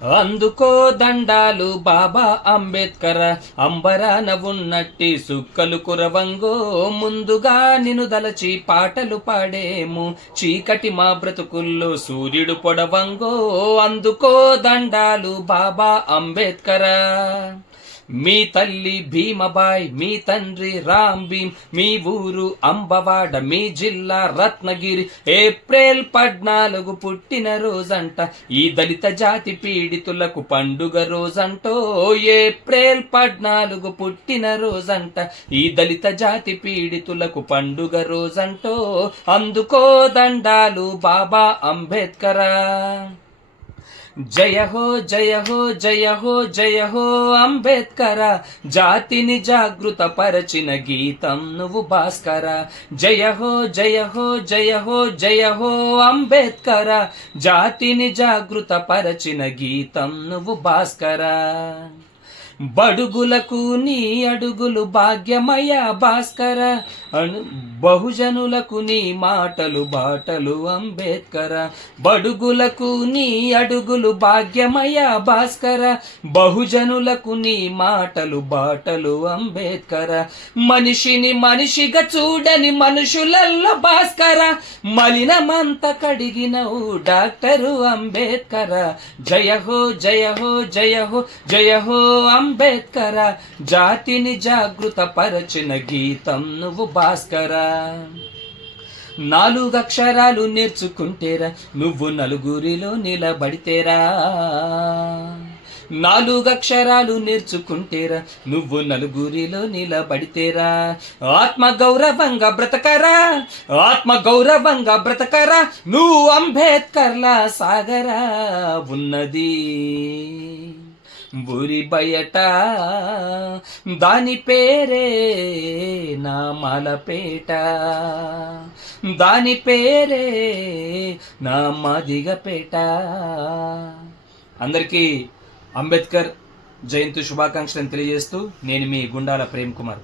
అందుకో దండాలు బాబా అంబేద్కర్, అంబరాన ఉన్నట్టి సుక్కలు కురవంగో, ముందుగా నిన్ను దలచి పాటలు పాడేము, చీకటి మా బ్రతుకుల్లో సూర్యుడు పొడవంగో. అందుకో దండాలు బాబా అంబేద్కర్. మీ తల్లి భీమబాయ్, మీ తండ్రి రామ్ భీమ్, మీ ఊరు అంబవాడ, మీ జిల్లా రత్నగిరి. ఏప్రిల్ 14 పుట్టిన రోజంట, ఈ దళిత జాతి పీడితులకు పండుగ రోజంటో. ఏప్రిల్ 14 పుట్టిన రోజంట, ఈ దళిత జాతి పీడితులకు పండుగ రోజంటో. అందుకో దండాలు బాబా అంబేద్కర్. జయ హో జయ హో జయ హో జయ హో అంబేద్కర, జాతిని జాగృత పరచిన గీతం నువ్వు భాస్కర. జయ హో జయ హో జయ హో జయ హో అంబేద్కర, జాతిని జాగృత పరచిన గీతం నువ్వు భాస్కర. బడుగులకు నీ అడుగులు భాగ్యమయ భాస్కర, బహుజనులకు నీ మాటలు బాటలు అంబేద్కర. బడుగులకు నీ అడుగులు భాగ్యమయ భాస్కర, బహుజనులకు నీ మాటలు బాటలు అంబేద్కర. మనిషిని మనిషిగా చూడని మనుషులల్లో భాస్కర, మలినమంత కడిగినవు డాక్టరు అంబేద్కర. జయ హో జయ హో జయ హో జయ హో అంబేద్కర, జాతిని జాగృత పరచిన గీతం నువ్వు భాస్కర. 4 అక్షరాలు నేర్చుకుంటేరా నువ్వు నలుగురిలో నిలబడితేరా. 4 అక్షరాలు నేర్చుకుంటేరా నువ్వు నలుగురిలో నిలబడితేరా. ఆత్మగౌరవంగా బ్రతకరా, ఆత్మగౌరవంగా బ్రతకరా, నువ్వు అంబేద్కర్లా సాగరా. ఉన్నది ఊరి బయట, దాని పేరే నామాలపేట, దాని పేరే నా మాదిగపేట. అందరికీ అంబేద్కర్ జయంతి శుభాకాంక్షలను తెలియజేస్తూ నేను మీ గుండాల ప్రేమ్ కుమార్.